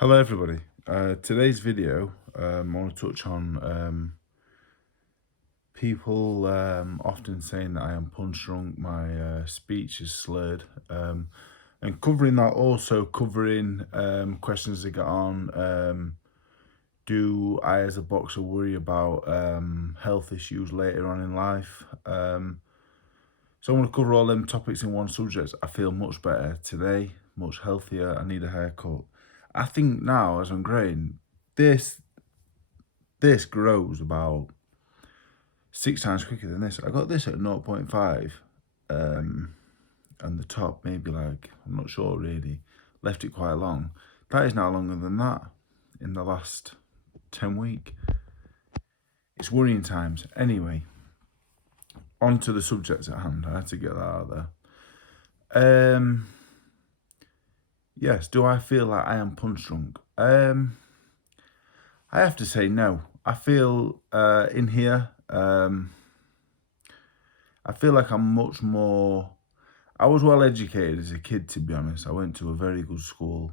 Hello everybody. Today's video, I want to touch on people often saying that I am punch drunk, my speech is slurred, and covering that, also covering questions that get on, do I as a boxer worry about health issues later on in life? So I want to cover all them topics in one subject. I feel much better today, much healthier. I need a haircut. I think now, as I'm growing, this this grows about 6 times quicker than this. I got this at 0.5, and the top maybe like, I'm not sure really, left it quite long. That is now longer than that in the last 10 week. It's worrying times. Anyway, on to the subject at hand. I had to get that out there. Yes, do I feel like I am punch drunk? I have to say no. I feel in here, I feel like I'm much more. I was well educated as a kid, to be honest. I went to a very good school.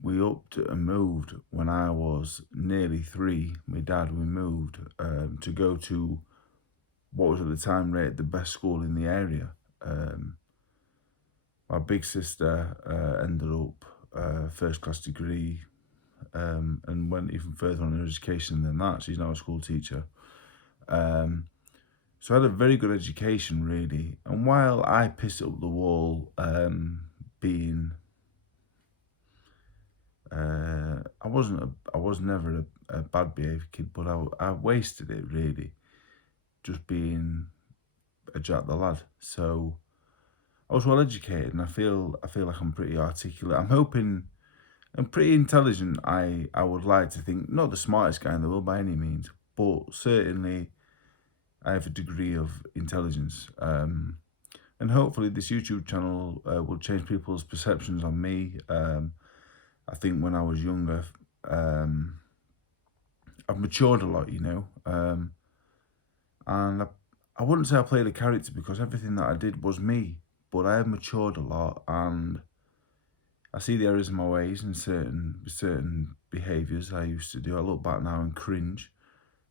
We upped and moved when I was nearly 3. My dad, we moved to go to what was at the time rated the best school in the area. My big sister ended up first class degree and went even further on her education than that. She's now a school teacher. So I had a very good education, really. And while I pissed up the wall, being, I was never a bad behaved kid, but I wasted it really, just being a jack the lad. So I was well educated, and I feel like I'm pretty articulate. I'm pretty intelligent. I would like to think, not the smartest guy in the world by any means, but certainly I have a degree of intelligence. And hopefully this YouTube channel will change people's perceptions on me. I think when I was younger, I've matured a lot, and I wouldn't say I played a character because everything that I did was me, but I have matured a lot, and I see the errors in my ways and certain behaviours I used to do. I look back now and cringe.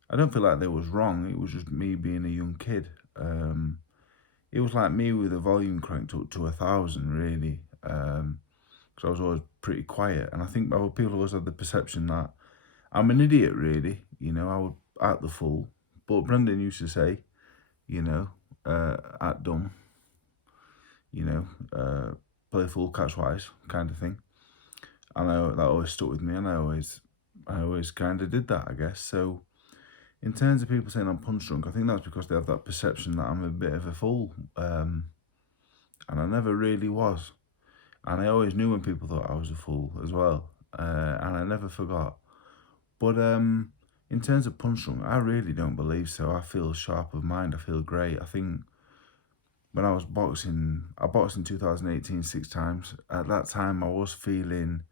I don't feel like they was wrong. It was just me being a young kid. It was like me with the volume cranked up to 1,000, really, because I was always pretty quiet. And I think other people always had the perception that I'm an idiot, really. I would act the fool. But Brendan used to say, act dumb, play fool, catch wise, kind of thing. And that always stuck with me, and I always kind of did that, I guess. So in terms of people saying I'm punch drunk, I think that's because they have that perception that I'm a bit of a fool, and I never really was. And I always knew when people thought I was a fool as well, and I never forgot. But in terms of punch drunk, I really don't believe so. I feel sharp of mind. I feel great. I think when I was boxing, I boxed in 2018 6 times. At that time, I was feeling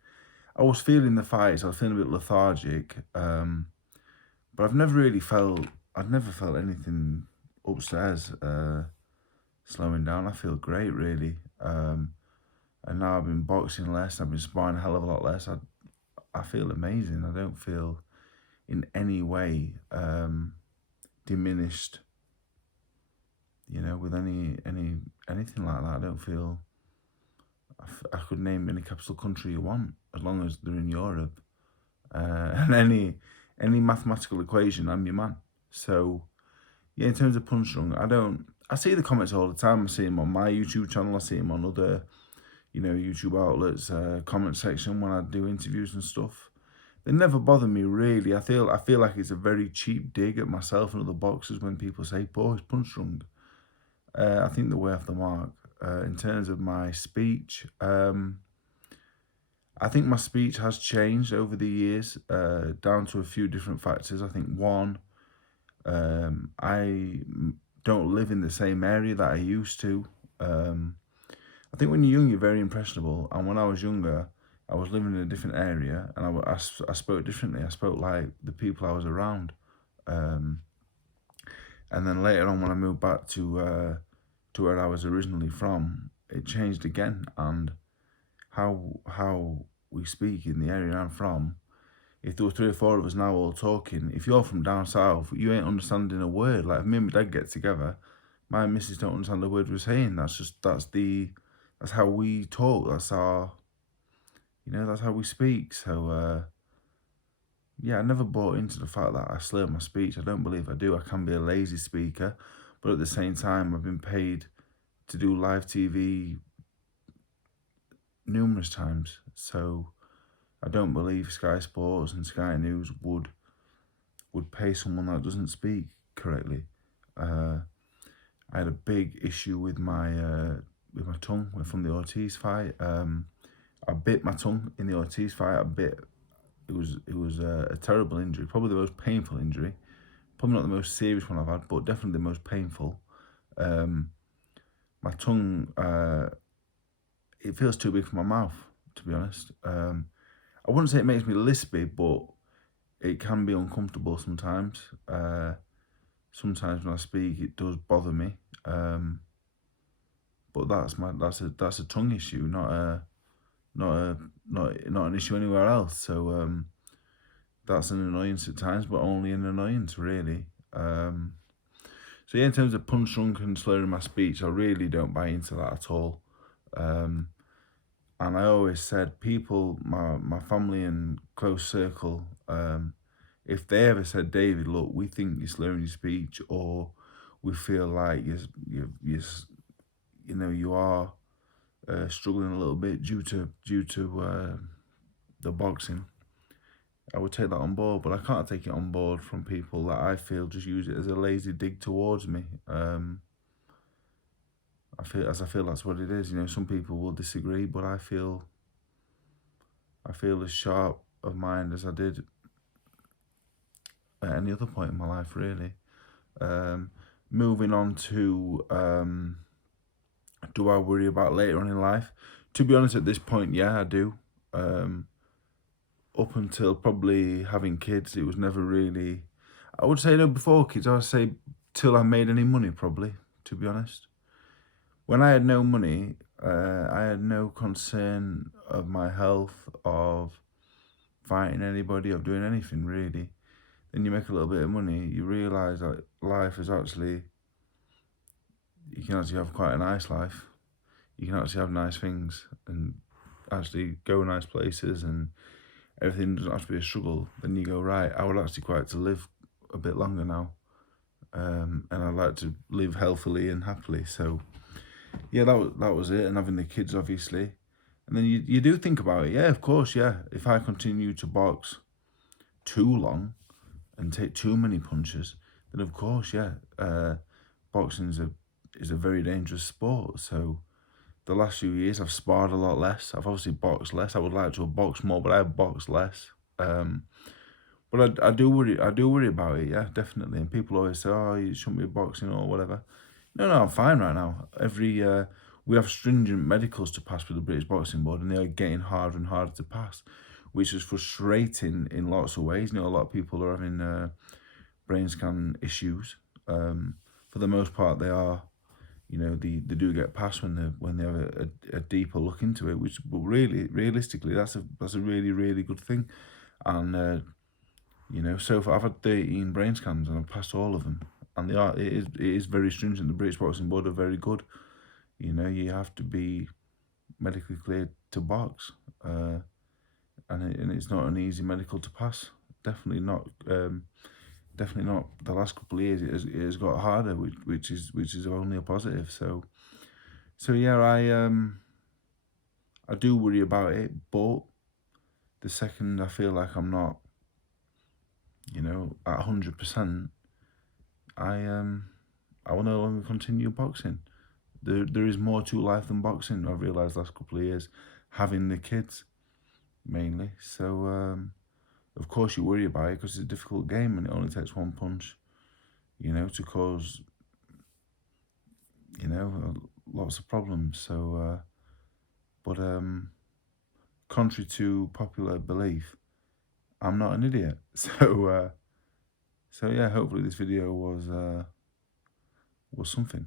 the fights. I was feeling a bit lethargic. But I've never really felt, I've never felt anything upstairs slowing down. I feel great, really. And now I've been boxing less. I've been sparring a hell of a lot less. I feel amazing. I don't feel in any way diminished, with anything like that. I don't feel, I could name any capital country you want, as long as they're in Europe. And any mathematical equation, I'm your man. So yeah, in terms of punch drunk, I see the comments all the time. I see them on my YouTube channel. I see them on other, YouTube outlets, comment section when I do interviews and stuff. They never bother me, really. I feel like it's a very cheap dig at myself and other boxers when people say, "Oh, he's punch drunk." I think they're way off the mark. In terms of my speech, I think my speech has changed over the years, down to a few different factors. I think one, I don't live in the same area that I used to. I think when you're young, you're very impressionable. And when I was younger, I was living in a different area, and I spoke differently. I spoke like the people I was around. And then later on, when I moved back to where I was originally from, it changed again. And how we speak in the area I'm from. If there were 3 or 4 of us now all talking, if you're from down south, you ain't understanding a word. Like if me and my dad get together, my missus don't understand the word we're saying. That's how we talk. That's how we speak. So yeah, I never bought into the fact that I slur my speech. I don't believe I do. I can be a lazy speaker, but at the same time, I've been paid to do live TV numerous times. So I don't believe Sky Sports and Sky News would pay someone that doesn't speak correctly. I had a big issue with my tongue from the Ortiz fight. I bit my tongue in the Ortiz fight. It was a terrible injury, probably the most painful injury. Probably not the most serious one I've had, but definitely the most painful. My tongue, it feels too big for my mouth, to be honest. I wouldn't say it makes me lispy, but it can be uncomfortable sometimes. Sometimes when I speak, it does bother me. But that's a tongue issue, not an issue anywhere else. So that's an annoyance at times, but only an annoyance, really. So yeah, in terms of punch drunk and slurring my speech, I really don't buy into that at all. And I always said, people, my family and close circle, if they ever said, David, look, we think you're slurring your speech, or we feel like you are struggling a little bit due to the boxing, I would take that on board. But I can't take it on board from people that I feel just use it as a lazy dig towards me. I feel that's what it is. Some people will disagree, but I feel as sharp of mind as I did at any other point in my life, really. Moving on to do I worry about later on in life? To be honest, at this point, yeah, I do. Up until probably having kids, it was never really. I would say no, before kids, I would say till I made any money, probably, to be honest. When I had no money, I had no concern of my health, of fighting anybody, of doing anything, really. Then you make a little bit of money, you realise that life is actually, you can actually have quite a nice life. You can actually have nice things and actually go nice places, and everything doesn't have to be a struggle. Then you go, right, I would actually quite like to live a bit longer now. And I'd like to live healthily and happily. So yeah, that was it. And having the kids, obviously. And then you do think about it. Yeah, of course, yeah. If I continue to box too long and take too many punches, then of course, yeah, boxing is a very dangerous sport. So the last few years, I've sparred a lot less. I've obviously boxed less. I would like to have boxed more, but I've boxed less. But I do worry about it, yeah, definitely. And people always say, oh, you shouldn't be boxing or whatever. No, I'm fine right now. We have stringent medicals to pass with the British Boxing Board, and they are getting harder and harder to pass, which is frustrating in lots of ways. A lot of people are having brain scan issues. For the most part, they are. They do get passed when they have a deeper look into it. But really, realistically, that's a really, really good thing. And so far I've had 13 brain scans and I've passed all of them. And it is very stringent. The British Boxing Board are very good. You have to be medically cleared to box, and it's not an easy medical to pass. Definitely not. Definitely not. The last couple of years, it has got harder, which is only a positive. So yeah, I do worry about it, but the second I feel like I'm not, at 100%, I will no longer continue boxing. There is more to life than boxing. I've realised last couple of years, having the kids mainly. So of course you worry about it because it's a difficult game and it only takes one punch, to cause, lots of problems. So, but contrary to popular belief, I'm not an idiot. So yeah, hopefully this video was something.